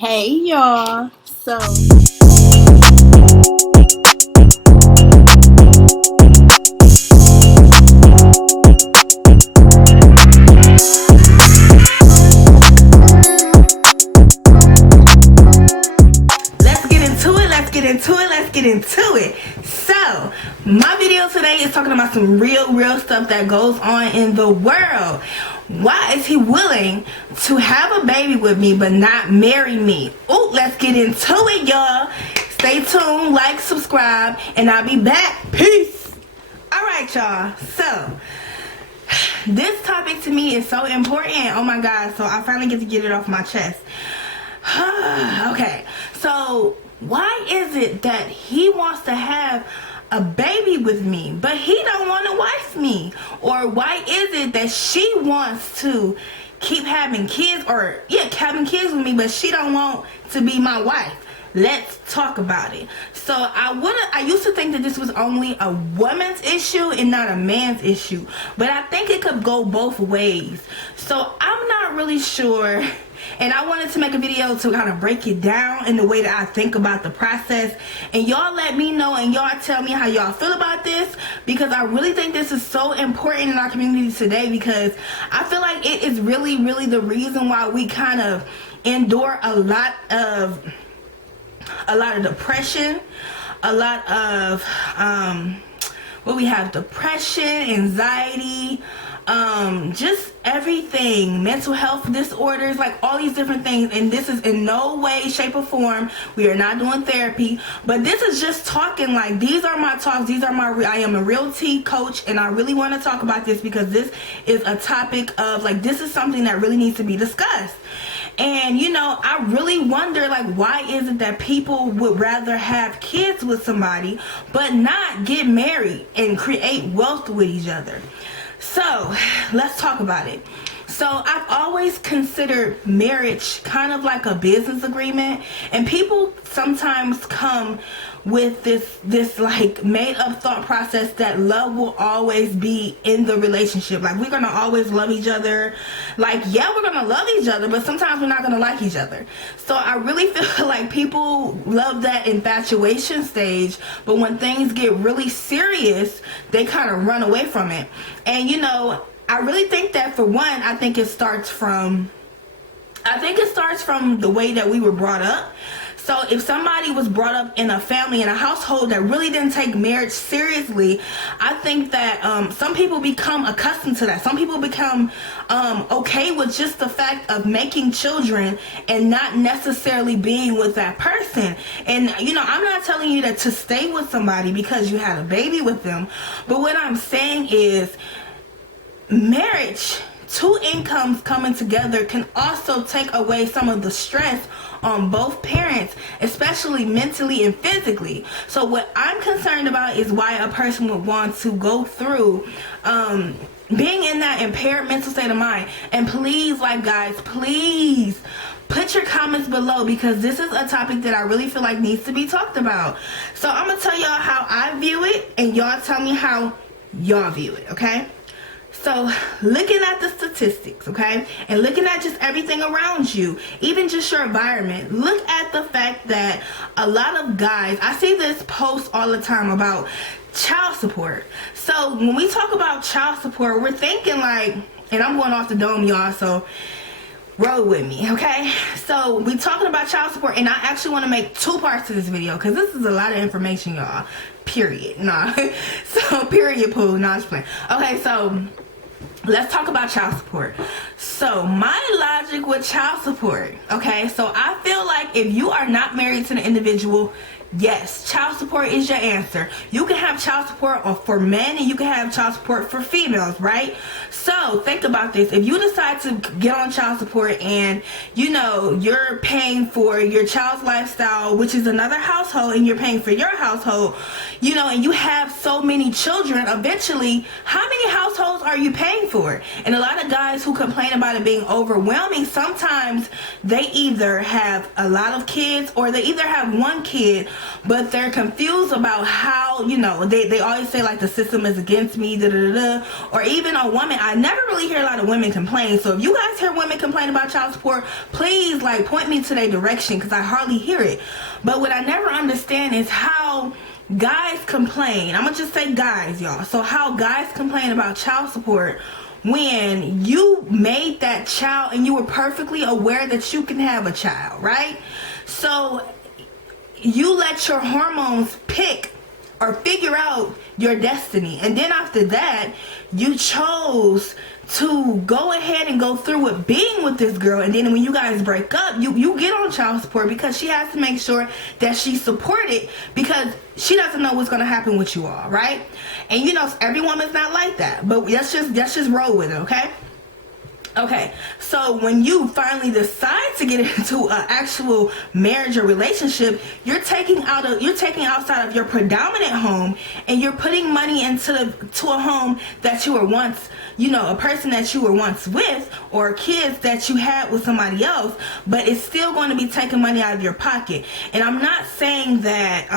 Hey y'all. Let's get into it. So, my video today is talking about some real stuff that goes on in the world. Why is he willing to have a baby with me but not marry me? Oh, let's get into it, y'all. Stay tuned, like, subscribe, and I'll be back. Peace. Alright, y'all. So, this topic to me is so important. Oh my god, so I finally get to get it off my chest. Okay, so why is it that he wants to have a baby with me but he don't want to wife me? Or why is it that she wants to keep having kids, or having kids with me, but she don't want to be my wife? Let's talk about it. So I used to think that this was only a woman's issue and not a man's issue, but I think it could go both ways. So I'm not really sure, and I wanted to make a video to kind of break it down in the way that I think about the process, and y'all let me know and y'all tell me how y'all feel about this, because I really think this is so important in our community today, because I feel like it is really the reason why we kind of endure a lot of depression, a lot of we have depression, anxiety, just everything, mental health disorders, like all these different things. And this is in no way, shape, or form, we are not doing therapy, but this is just talking. Like, these are my talks, I am a real tea coach, and I really want to talk about this because this is a topic of, like, this is something that really needs to be discussed. And I really wonder, like, why is it that people would rather have kids with somebody but not get married and create wealth with each other? So let's talk about it. So I've always considered marriage kind of like a business agreement, and people sometimes come with this like made up thought process that love will always be in the relationship. Like, we're gonna always love each other. Like, yeah, we're gonna love each other, but sometimes we're not gonna like each other. So I really feel like people love that infatuation stage, but when things get really serious, they kind of run away from it. And I really think that, for one, I think it starts from the way that we were brought up. So if somebody was brought up in a family, in a household that really didn't take marriage seriously, I think that some people become accustomed to that. Some people become okay with just the fact of making children and not necessarily being with that person. And I'm not telling you that to stay with somebody because you had a baby with them, but what I'm saying is, marriage, two incomes coming together, can also take away some of the stress on both parents, especially mentally and physically. So what I'm concerned about is why a person would want to go through being in that impaired mental state of mind. And please, like, guys, please put your comments below, because this is a topic that I really feel like needs to be talked about. So I'm gonna tell y'all how I view it, and y'all tell me how y'all view it, okay? So, looking at the statistics, okay, and looking at just everything around you, even just your environment, look at the fact that a lot of guys, I see this post all the time about child support. So, when we talk about child support, we're thinking like, and I'm going off the dome, y'all, so roll with me, okay? So, we talking about child support, and I actually want to make two parts to this video, because this is a lot of information, y'all. Period. Nah. So, period, poo. Nah, just playing. Okay, so let's talk about child support. So my logic with child support, okay, so I feel like if you are not married to the individual, yes, child support is your answer. You can have child support for men, and you can have child support for females, right? So think about this. If you decide to get on child support and you're paying for your child's lifestyle, which is another household, and you're paying for your household, and you have so many children, eventually how many households are you paying for? And a lot of guys who complain about it being overwhelming, sometimes they either have a lot of kids, or they either have one kid but they're confused about how, you know, they always say like the system is against me, da da da. Or even a woman, I never really hear a lot of women complain. So if you guys hear women complain about child support, please like point me to their direction, because I hardly hear it. But what I never understand is how guys complain. I'm gonna just say guys, y'all. So how guys complain about child support when you made that child and you were perfectly aware that you can have a child, right? So you let your hormones pick or figure out your destiny, and then after that you chose to go ahead and go through with being with this girl, and then when you guys break up, you get on child support because she has to make sure that she's supported, because she doesn't know what's going to happen with you all, right? And you know, every woman's not like that, but let's just roll with it, okay? Okay, so when you finally decide to get into an actual marriage or relationship, you're taking outside of your predominant home, and you're putting money into a home that you were once, you know, a person that you were once with, or kids that you had with somebody else, but it's still going to be taking money out of your pocket. And I'm not saying that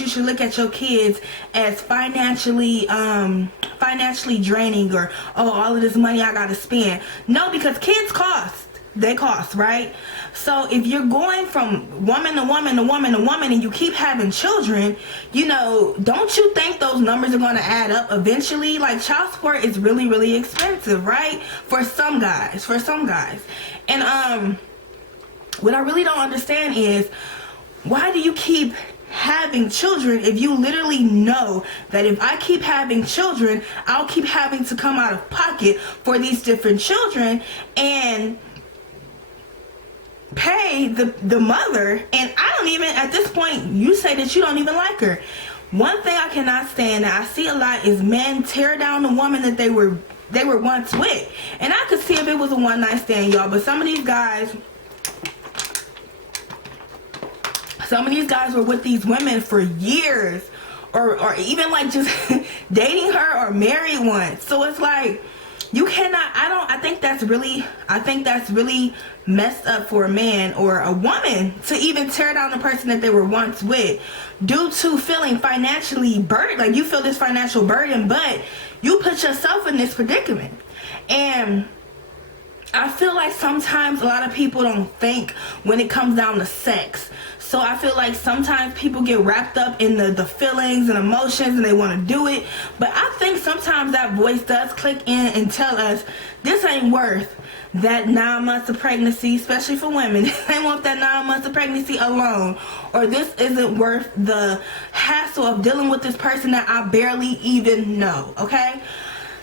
you should look at your kids as financially draining, or all of this money I gotta spend. No, because kids cost. They cost, right? So if you're going from woman to woman to woman to woman, and you keep having children, you know, don't you think those numbers are going to add up eventually? Like, child support is really, really expensive, right? For some guys. And what I really don't understand is, why do you keep having children if you literally know that if I keep having children, I'll keep having to come out of pocket for these different children and pay the mother? And I don't even, at this point, you say that you don't even like her. One thing I cannot stand that I see a lot is men tear down the woman that they were once with. And I could see if it was a one night stand, y'all, but some of these guys were with these women for years, or even like just dating her or married one. So it's like, you cannot, I think that's really messed up for a man or a woman to even tear down the person that they were once with due to feeling financially burdened. Like, you feel this financial burden, but you put yourself in this predicament. And I feel like sometimes a lot of people don't think when it comes down to sex. So I feel like sometimes people get wrapped up in the feelings and emotions, and they want to do it. But I think sometimes that voice does click in and tell us, this ain't worth that 9 months of pregnancy, especially for women. They want that 9 months of pregnancy alone. Or this isn't worth the hassle of dealing with this person that I barely even know, okay?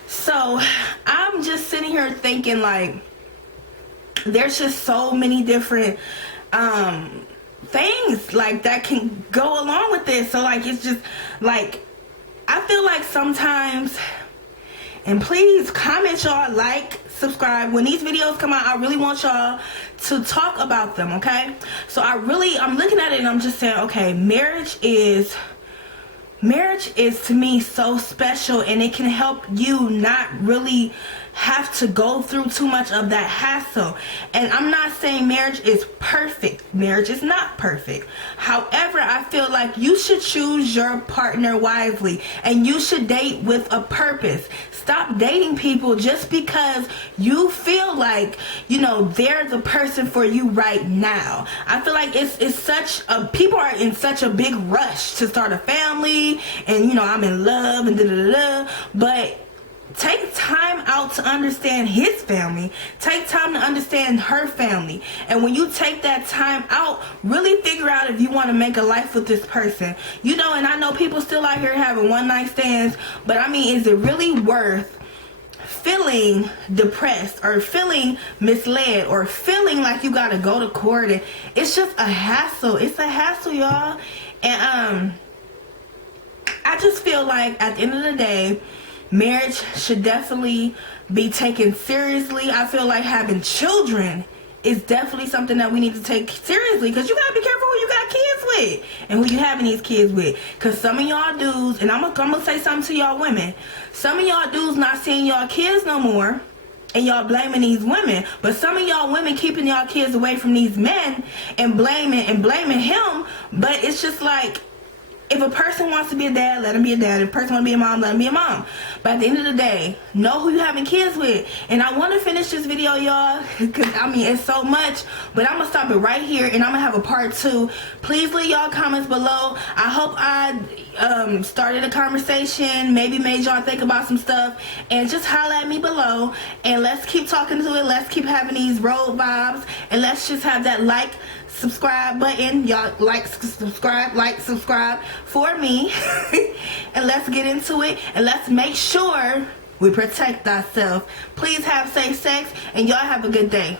So I'm just sitting here thinking, like, there's just so many different things like that can go along with this. So like, it's just like, I feel like sometimes, and please comment, y'all, like, subscribe. When these videos come out, I really want y'all to talk about them, okay? So I'm looking at it and I'm just saying, okay, marriage is to me so special, and it can help you not really have to go through too much of that hassle. And I'm not saying marriage is perfect. Marriage is not perfect. However, I feel like you should choose your partner wisely, and you should date with a purpose. Stop dating people just because you feel like, you know, they're the person for you right now. I feel like people are in such a big rush to start a family, and, you know, I'm in love and da-da-da-da, but take time out to understand his family. Take time to understand her family. And when you take that time out, really figure out if you want to make a life with this person. You know, and I know people still out here having one night stands, but I mean, is it really worth feeling depressed or feeling misled or feeling like you got to go to court? And it's just a hassle. It's a hassle, y'all. And I just feel like at the end of the day, marriage should definitely be taken seriously. I feel like having children is definitely something that we need to take seriously, because you gotta be careful who you got kids with and who you having these kids with. Because some of y'all dudes, and I'm gonna say something to y'all women, some of y'all dudes not seeing y'all kids no more, and y'all blaming these women. But some of y'all women keeping y'all kids away from these men and blaming him. But it's just like, if a person wants to be a dad, let him be a dad. If a person want to be a mom, let him be a mom. But at the end of the day, know who you having kids with. And I want to finish this video, y'all, because I mean, it's so much. But I'm going to stop it right here, and I'm going to have a part 2. Please leave y'all comments below. I hope I started a conversation, maybe made y'all think about some stuff. And just holler at me below. And let's keep talking to it. Let's keep having these road vibes. And let's just have that subscribe button. Y'all subscribe for me. And let's get into it, and let's make sure we protect ourselves. Please have safe sex, and y'all have a good day.